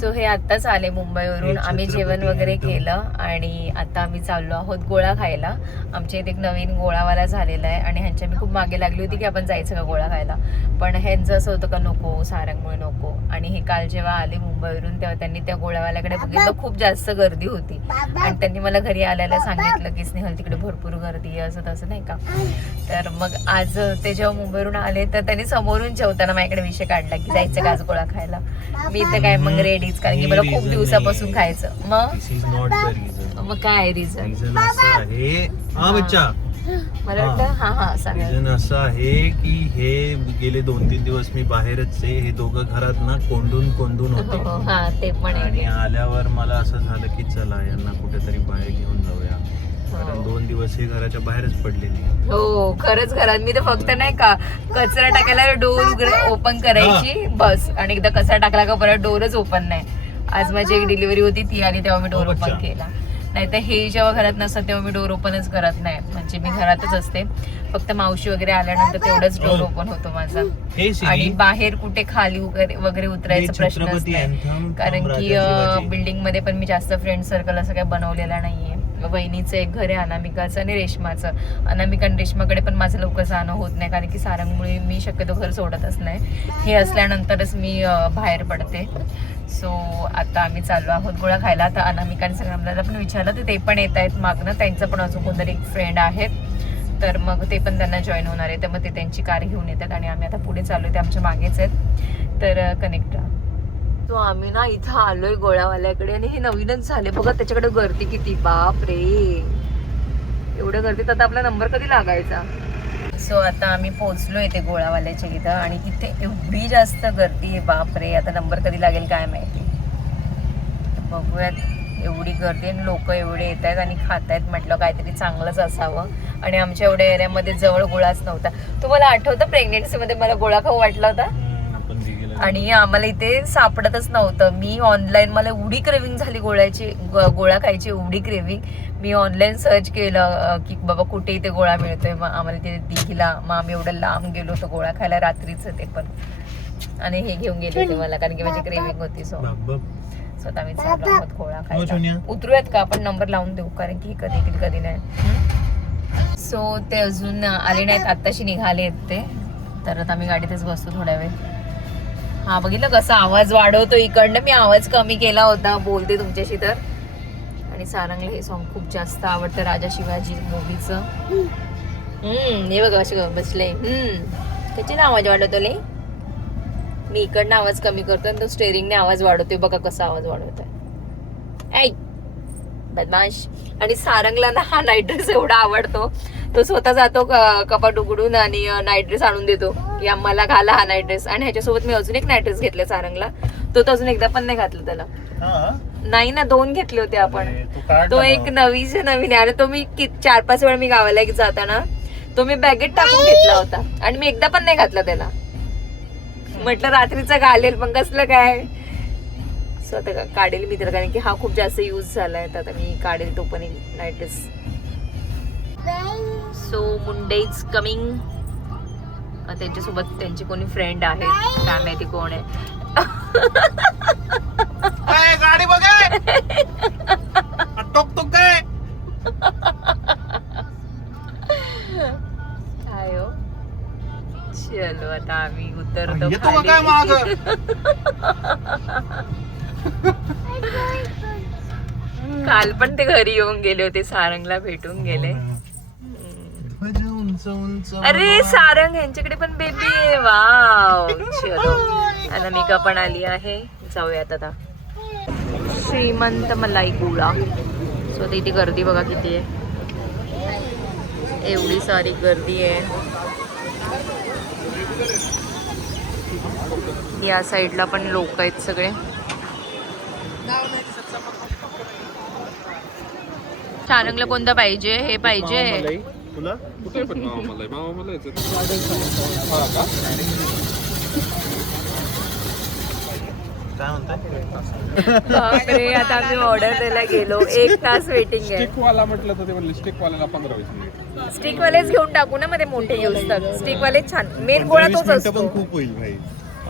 So हे आत्ताच आले मुंबईवरून. आम्ही जेवण वगैरे केलं आणि आता आम्ही चाललो आहोत गोळा खायला. आमच्या इथे एक नवीन गोळावाला झालेला आहे आणि ह्यांच्या मी खूप मागे लागली होती की आपण जायचं का गोळा खायला, पण ह्यांचं असं होतं का नको, सारंगमुळे नको. आणि हे काल जेव्हा आले मुंबईवरून तेव्हा त्यांनी त्या गोळावाल्याकडे बघितलं, खूप जास्त गर्दी होती आणि त्यांनी मला घरी आल्याला सांगितलं की स्नेहल तिकडे भरपूर गर्दी आहे असं तसं नाही का. तर मग आज ते जेव्हा मुंबईवरून आले तर त्यांनी समोरून जेवताना माझ्याकडे विषय काढला की जायचं का आज गोळा खायला. मी तर काय मग रेडीच, कारण की मला खूप दिवसापासून खायचं. मग काय रिझन आहे मला वाटलं रिझन असं आहे की हे गेले 2-3 दिवस मी बाहेरच आहे. हे दोघं घरात ना कोंडून होते. ते पण आणि आल्यावर मला असं झालं की चला यांना कुठेतरी बाहेर घेऊन जाऊया, कारण 2 दिवस हे घराच्या बाहेरच पडलेली. हो खरंच घरात मी तर फक्त नाही का कचरा टाकायला डोर ओपन करायची बस, आणि एकदा कचरा टाकला का परत डोरच ओपन नाही. आज माझी एक डिलिव्हरी होती ती आणि तेव्हा मी डोर ओपन केला. नाही तर हे जेव्हा घरात नसतं तेव्हा मी डोर ओपनच करत नाही. म्हणजे मी घरातच असते, फक्त मावशी वगैरे आल्यानंतर तेवढंच डोर ओपन होतो माझा. आणि बाहेर कुठे खाली वगैरे उतरायचा प्रश्नच नाही, कारण की बिल्डिंग मध्ये पण मी जास्त फ्रेंड सर्कल असं काही बनवलेला नाहीये. वहिनीचं एक घर आहे अनामिकाचं आणि रेशमाचं. अनामिका आणि रेशमाकडे पण माझं लवकर जाणं होत नाही, कारण की सारंगमुळे मी शक्यतो घर सोडतच नाही. हे असल्यानंतरच मी बाहेर पडते. सो आता आम्ही चाललो आहोत गोळा खायला. आता अनामिका आणि संग्रामला पण विचारलं तर ते पण येत आहेत मागणं. त्यांचं पण अजून कोणतरी एक फ्रेंड आहेत, तर मग ते पण त्यांना जॉईन होणार आहे. तर मग ते त्यांची कार घेऊन येतात आणि आम्ही आता पुढे चाललोय, ते आमच्या मागेच आहेत. तर कनेक्ट राहा. तो आम्ही ना इथं आलोय गोळावाल्याकडे आणि हे नवीनच झाले बघा. त्याच्याकडे गर्दी किती, बाप रे, एवढं गर्दीत आता आपला नंबर कधी लागायचा. सो आता आम्ही पोहोचलोय ते गोळावाल्याच्या इथं आणि इथे एवढी जास्त गर्दी आहे, बाप रे, आता नंबर कधी लागेल काय माहिती. बघूयात, एवढी गर्दी आणि लोक एवढे येत आहेत आणि खात आहेत, म्हटलं काहीतरी चांगलंच असावं. आणि आमच्या एवढ्या एरियामध्ये जवळ गोळाच नव्हता. तुम्हाला आठवतं प्रेग्नेन्सीमध्ये मला गोळा खाऊ वाटला होता आणि आम्हाला इथे सापडतच नव्हतं. मी ऑनलाईन, मला एवढी क्रेविंग झाली गोळा खायची, एवढी क्रेविंग. मी ऑनलाईन सर्च केलं की बाबा कुठे इथे गोळा मिळतोय. मग आम्हाला तिथे दिघीला, मग आम्ही एवढं लांब गेलो होतो गोळा खायला रात्रीचं ते पण, आणि हे घेऊन गेले होते मला, कारण की माझी क्रेविंग होती. सो आता आम्ही चाललो आहोत गोळा खायला. उतरूयात का आपण, नंबर लावून देऊ, कारण की कधी नाही. सो ते अजून आले नाहीत, आत्ताशी निघाले आहेत ते. तर आता आम्ही गाडीतच बसतो थोड्या वेळ. हा बघितलं कसा आवाज वाढवतो इकडनं. मी आवाज कमी केला होता बोलते तुमच्याशी तर. आणि सारंगला हे सॉन्ग खूप जास्त आवडतं, राजा शिवाजी मूवीचं. हे बघा असं बसले. त्याची आवाज वाढवतो. मी इकडनं आवाज कमी करतो आणि तो स्टेरिंगने आवाज वाढवतोय. बघा कसा आवाज वाढवतोय, ऐक बदमाश. आणि सारंगला ना हा नाईट ड्रेस एवढा आवडतो, तो स्वतः जातो कपाट उघडून आणि नाईट ड्रेस आणून देतो की आम्हाला घाला हा नाईट ड्रेस. आणि ह्याच्यासोबत मी अजून एक नाईट ड्रेस घेतले सारंगला, तो अजून एकदा पण नाही घातला त्याला. नाही ना, 2 घेतले होते आपण. तो एक नवीन आहे आणि तो मी 4-5 वेळा मी गावाला जाताना तो मी बॅगेत टाकून घेतला होता आणि मी एकदा पण नाही घातला त्याला. म्हटलं रात्रीचा घालेल, पण कसलं काय. स्वतः काढेल मी तर, कारण की हा खूप जास्त यूज झालाय. तर आता मी काढेल तो पण night dress. So Munde is coming. त्यांच्यासोबत त्यांचे कोणी फ्रेंड आहेत, काय माहिती कोण आहे. गाडी बघ टोक काय काय हो. चलो आता आम्ही उतरतो. काल पण ते घरी येऊन गेले होते, सारंगला भेटून गेले. अरे सारंग यांच्याकडे पण बेबी आहे, वाव. चलो अनामिका पण आली आहे, जाऊयात आता. श्रीमंत मलाई गोळा. सो इथे गर्दी बघा किती आहे, एवढी सारी गर्दी आहे. या साईडला पण लोक आहेत सगळे. सारंगला कोणतं पाहिजे? हे पाहिजे तुला कुठे पण मामा मला काय बापरे, आता आम्ही ऑर्डर द्यायला गेलो, 1 तास वेटिंग आहे. स्टिकवाला म्हटलं तर ते म्हणले स्टिकवाल्याला 15-20 मिनिट. स्टिकवालेच घेऊन टाकू ना, मध्ये मोठे यूज तर स्टिकवाले छान. मेन गोळा तोच असतो. खूप होईल भाई.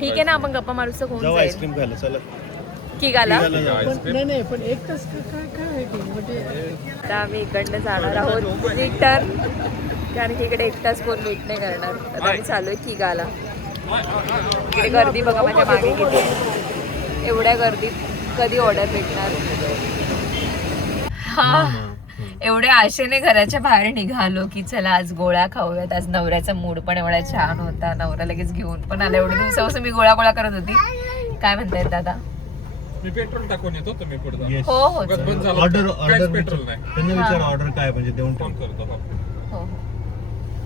ठीक आहे ना, आपण गप्पा मारूस तर होऊन जाईल. आईस्क्रीम खायला चला. की गाला आईस्क्रीम पण एक तास काय आहे की म्हणजे आता आम्ही इकडनं जाणार आहोत रिटर्न, कारण की इकडे 1 तास कोण वेट नाही करणार. आता आम्ही चालू आहे की गाला. इकडे गर्दी बघा माझ्या मागे किती आहे. एवढ्या गर्दीत कधी ऑर्डर भेटणार. हा एवढे आशेने घराच्या बाहेर निघालो की चला आज गोळ्या खाऊयात. आज नवऱ्याचा मूड पण एवढा छान होता, नवरा लगेच घेऊन पण आला. एवढ्या दिवसापासून मी गोळ्या करत होती. काय म्हणतायत दादा? मी पेट्रोल टाकून येतो तुम्ही पुढे जा. Yes. हो हो बंद झालं ऑर्डर काहीच ऑर्डर पेट्रोल नाही. त्यांना विचार ऑर्डर काय म्हणजे देऊन फोन ठेव. करतो फक्त. हो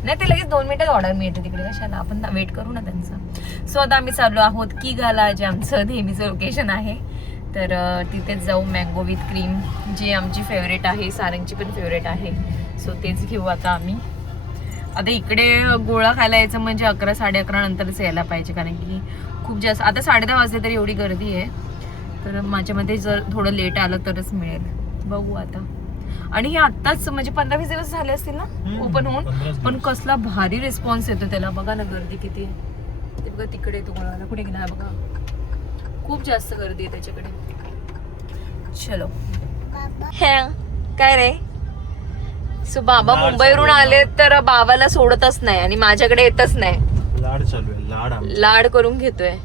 नाही ते लगेच 2 मिनिटात ऑर्डर मिळते तिकडे, कशाला आपण वेट करू ना त्यांचा. सो आता आम्ही चाललो आहोत की गाला, जे आमचं नेहमीचं लोकेशन आहे. तर तिथेच जाऊ. मँगो विथ क्रीम जी आमची फेवरेट आहे, सारंगची पण फेवरेट आहे. सो तेच घेऊ आता आम्ही. आता इकडे गोळा खायला यायचं म्हणजे 11 साडे 11 नंतरच यायला पाहिजे, कारण की खूप जास्त आता 10:30 वाजले तरी एवढी गर्दी आहे. तर माझ्यामध्ये जर थोडं लेट आलं तरच मिळेल, बघू आता. आणि हे आत्ताच म्हणजे 15-20 दिवस झाले असतील ना ओपन होऊन, 15 दिवस. पण कसला भारी रिस्पॉन्स येतो त्याला. बघा ना गर्दी किती आहे ते. बघा तिकडे तो गोळाला कुठे गेला बघा, खूप जास्त गर्दी आहे त्याच्याकडे. चलो काय रे सो बाबा मुंबईवरून आले तर बाबाला सोडतच नाही आणि माझ्याकडे येतच नाही. लाड चालू आहे, लाड आमचा. लाड करून घेतोय.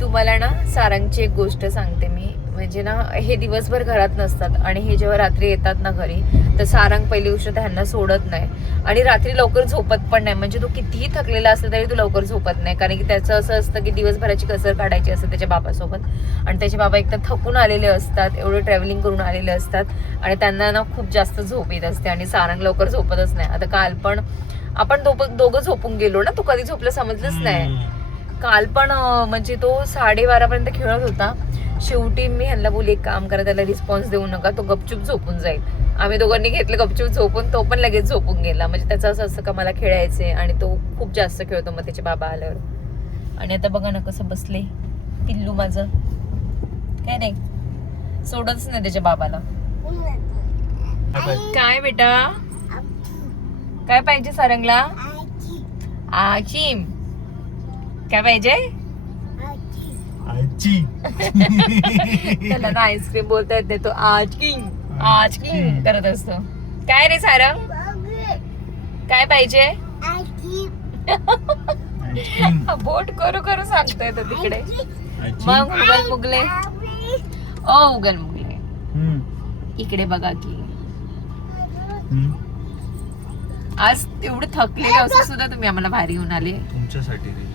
तुम्हाला ना सारंगची एक गोष्ट सांगते मी. म्हणजे ना हे दिवसभर घरात नसतात आणि हे जेव्हा रात्री येतात ना घरी, तर सारंग पहिली गोष्ट तर ह्यांना सोडत नाही आणि रात्री लवकर झोपत पण नाही. म्हणजे तो कितीही थकलेला असला तरी तो लवकर झोपत नाही, कारण की त्याचं असं असतं की दिवसभराची कसर काढायची असते त्याच्या बाबासोबत. आणि त्याचे बाबा एकतर थकून आलेले असतात, एवढं ट्रॅव्हलिंग करून आलेले असतात आणि त्यांना ना खूप जास्त झोप येत असते आणि सारंग लवकर झोपतच नाही. आता काल पण आपण दोघं झोपून गेलो ना, तो कधी झोपलं समजलंच नाही. काल पण म्हणजे तो 12:30 खेळत होता. शेवटी मी ह्यांना बोलली एक काम करा, त्याला रिस्पॉन्स देऊ नका, तो गपचूप झोपून जाईल. आम्ही दोघांनी घेतलं गपचूप झोपून, तो पण लगेच झोपून गेला. म्हणजे त्याचं असं असतं का मला खेळायचंय आणि तो खूप जास्त खेळतो मग त्याचे बाबा आल्यावर. आणि आता बघा ना कसं बसले पिल्लू माझं, काय नाही सोडतच नाही त्याच्या बाबाला. काय बेटा काय पाहिजे सारंगला? आजीम काय पाहिजे? आजी. त्याला ना आईस्क्रीम बोलता येत नाही, तो आजकिंग करत असतो. काय रे सारंग काय पाहिजे? बोट करू करू सांगतोय तो तिकडे. मग उगल मुगले ओ उगल मुगले इकडे बघा की. आज एवढे थकलेले असं सुद्धा तुम्ही आम्हाला भारी घेऊन आले. तुमच्यासाठी रे.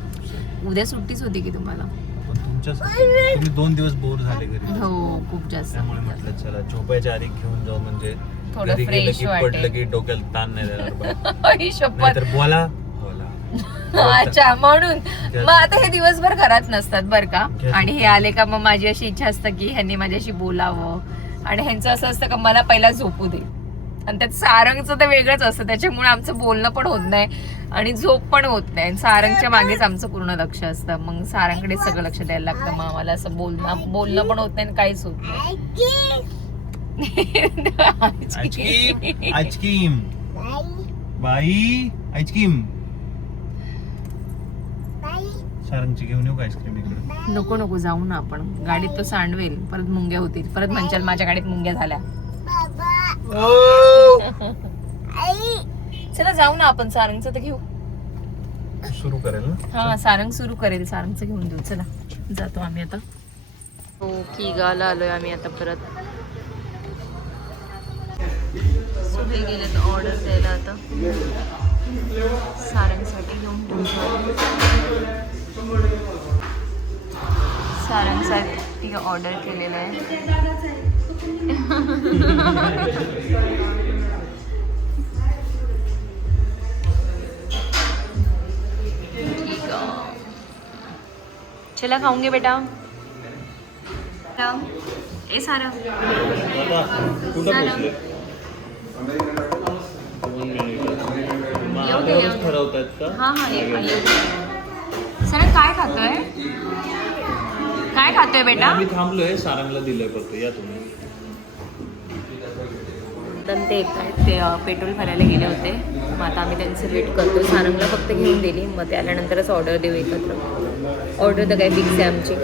उद्या सुट्टीच होती की तुम्हाला? तुमच्यासाठी. तुम्ही 2 दिवस बोर झाले घरी. हो खूप जास्त. त्यामुळे म्हटलं चला झोपायच्या आधी घेऊन जाऊ, म्हणजे थोडं घरी गेलं fresh की वाटेल. पडलं की डोक्याला ताण नाही देणार. आई शपथ. नाहीतर बोला. अच्छा म्हणून मग आता हे दिवसभर घरात नसतात बर का, आणि हे आले का मग माझी अशी इच्छा असतं की ह्यांनी माझ्याशी बोलावं. आणि ह्यांचं असं असतं का मला पहिला झोपू दे. आणि त्यात सारंगचं तर वेगळंच असतं, त्याच्यामुळे आमचं बोलणं पण होत नाही आणि झोप पण होत नाही. सारंगच्या मागेच आमचं पूर्ण लक्ष असतं. मग सारंगकडे सगळं लक्ष द्यायला लागतं. मग आम्हाला असं बोलणं पण होत नाही आणि काहीच होत नाही. आईस्क्रीम बाई आईस्क्रीम. सारंगची घेऊन येऊ का आईस्क्रीम इकडे? नको नको जाऊ ना आपण, गाडीत तो सांडवेल, परत मुंग्या होतील, परत म्हणशाल माझ्या गाडीत मुंग्या झाल्या. चला जाऊ ना आपण, सारंगचं तर घेऊ. सुरू करेल ना? हा सारंग सुरू करेल, सारंगचं घेऊन देऊ. चला जातो आम्ही आता. हो की गाला आलोय आम्ही आता परत. हे गेले तर ऑर्डर द्यायला आता सारंगसाठी घेऊन ठेवू. सारंगसाठी ऑर्डर केलेलं आहे. ठीक आहे चला खाऊंगे बेटा. ए सारंग सारंग येऊ दे येऊ दे. ठरवतात का? हा हा येऊ दे. सारंग काय खातोय? काय खातोय बेटा? आम्ही थांबलोय, सारंगला दिलंय फक्त. या तुम्ही. ते येत आहेत, ते पेट्रोल भरायला गेले होते. मग आता आम्ही त्यांचं वेट करतो. सारंगला फक्त घेऊन दिली, मग ते आल्यानंतरच ऑर्डर देऊ एकत्र. ऑर्डर तर काय फिक्स आहे आमची.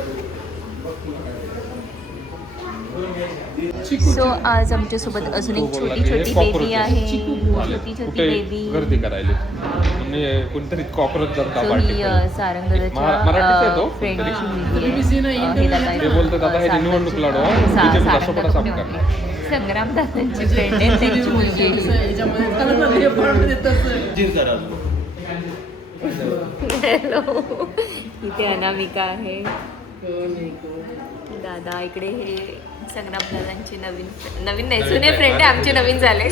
सो आज आमच्यासोबत अजून एक छोटी छोटी बेबी आहे. छोटी छोटी बेबी. गर्दी करायला म्हणजे कोणतरी कॉक्रोच जनता सो पार्टी ही मराठीच आहे तो. फ्रेंडची ते बोलतात आता हे निवडणूक लढवा बीजेपी कसोपडा साफ करणार. संग्राम दादांची फ्रेंड आहे त्यांची मुलगी हॅलो. इथे अनामिका आहे. दादा इकडे हे संग्राम दादांची नवीन नाही जुने फ्रेंड आहे आमचे नवीन झाले.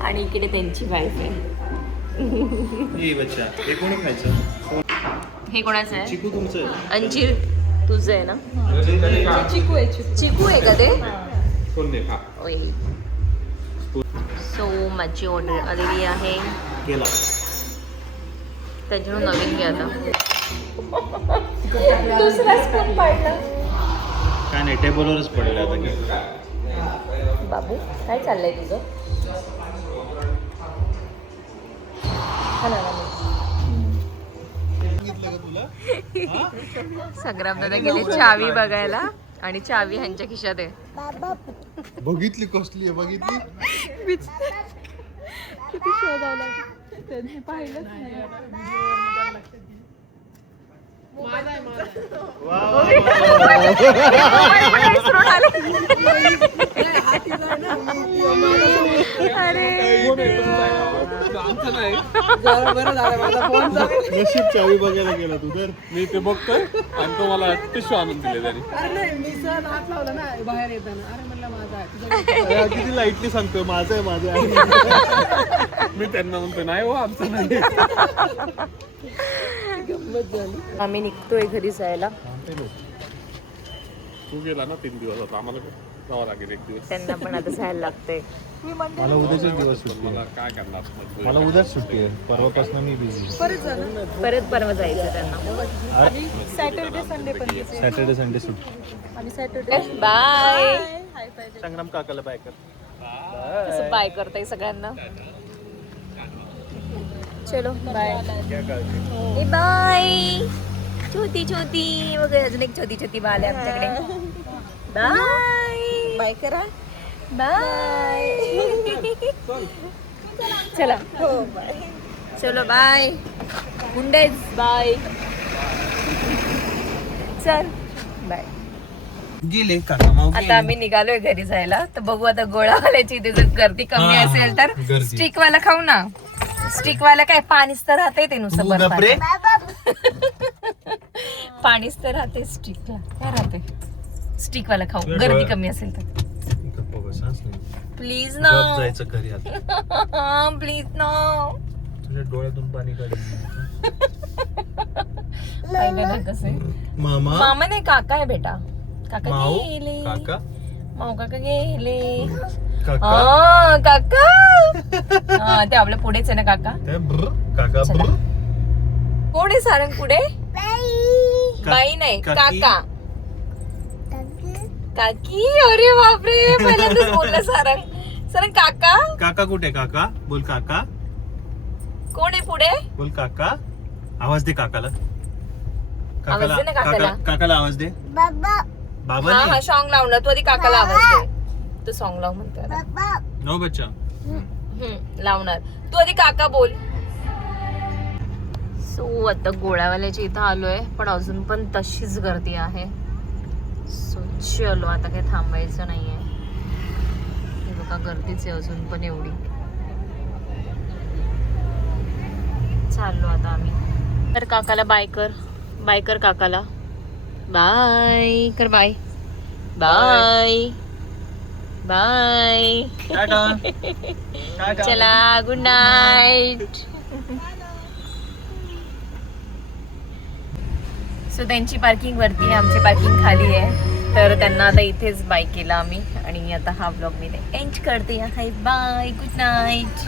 आणि इकडे त्यांची वाईफ आहे. हे कोणाचं आहे? चिकू तुमचं आहे? अंजीर तुझं आहे ना? चिकू आहे का ते? कोण नाही खा. सो माझी ऑर्डर आलेली आहे. गेला त्याच्याकडून नवीन घ्या आता. दुसरा स्पून पडला. काय नाही टेबलवरच पडलं आता की. बाबू काय चाललंय तुझं? संग्राम दादा गेले चावी बघायला आणि चावी ह्यांच्या खिशात आहे. बघितली कसली आहे बघितली. किती शोधावला त्यांनी पाहिलंच नाही. आमचं नाही नशीब चावी बघायला गेला तू तर. मी ते बघतोय आणि तो मला टिश्यू आणून दिले त्यांनी. अरे नाही मी सहज हात लावला ना बाहेर येताना. अरे म्हणलं माझा आहे. किती लाईटली सांगतोय माझं आहे माझं आहे. मी त्यांना म्हणतो नाही हो आमचं नाही. आम्ही निघतोय घरी जायला. तू गेला ना 3 दिवस आता आम्हाला जावं लागेल 1 दिवस. त्यांना पण आता जायला लागतंय. मला उद्याचे दिवस सुट्टी मला काय करणार मला उद्याच सुट्टी आहे. परवापासून मी बिझी. परत परवा जायचं त्यांना. सॅटर्डे संडे पण सॅटर्डे संडे सुट्टी. आणि सॅटर्डे बाय. संग्राम काकाला बाय कर. कसं बाय करताय सगळ्यांना. चलो बाय बाय. छोटी छोटी वगैरे अजून एक छोटी छोटी बाल आहे आमच्याकडे. बाय बाय करा. बाय. चला हो बाय. चलो बाय. गुंडेज बाय. चल बाय. गेले काका माऊ आता आम्ही निघालोय घरी जायला. तर बघू आता गोळावाल्याची इथे जर गर्दी कमी असेल तर स्टिक वाला खाऊ ना. स्टिक वाला काय पाणीच तर राहते ते नुसतं बर्फात. पाणीच तर राहते स्टिकला. काय राहते स्टिक वाला खाऊ गर्दी कमी असेल तर. प्लीज ना जायचं घरी आता. प्लीज ना. तुझ्या डोळ्यातून पाणी काढलं. पाहिलं ना कसं आहे. मामा मामा नाही काका आहे बेटा. काका माऊ गेले. काका माऊ काका गेले. काका हा काका. हा ते आपल्या पुढेच आहे ना काका. ते ब्र काका चला. ब्र. कोण आहे सारंग पुढे? बाई नाही काकी. काका. काकी. अरे बापरे पहिल्यांदाच बोलला सारंग. सारंग काका. काका कुठे काका बोल काका. कोण आहे पुढे? बोल काका. आवाज दे काकाला. आवाज दे ना काकाला. काकाला आवाज दे. बाबा हा नाही. हा सॉंग लावणार. तू आधी काकाला आवाज दे. तू सॉंग लाव म्हणते आता. नो बच्चा. लावणार. तू आधी काका बोल. सो आता गोळ्यावाल्याच्या इथं आलोय पण अजून पण तशीच गर्दी आहे. सो चलो आता काही थांबायचं नाहीये. हे बघा गर्दीच आहे अजून पण एवढी. चाललो आता आम्ही. तर काकाला बाय कर. बाय कर काकाला. बाय कर. Bye bye bye. चला गुड नाईट. सो त्यांची पार्किंग वरती आहे आमची पार्किंग खाली आहे. तर त्यांना आता इथेच बाय केला आम्ही आणि आता हा ब्लॉग मी एंड करते आहे. Bye good night.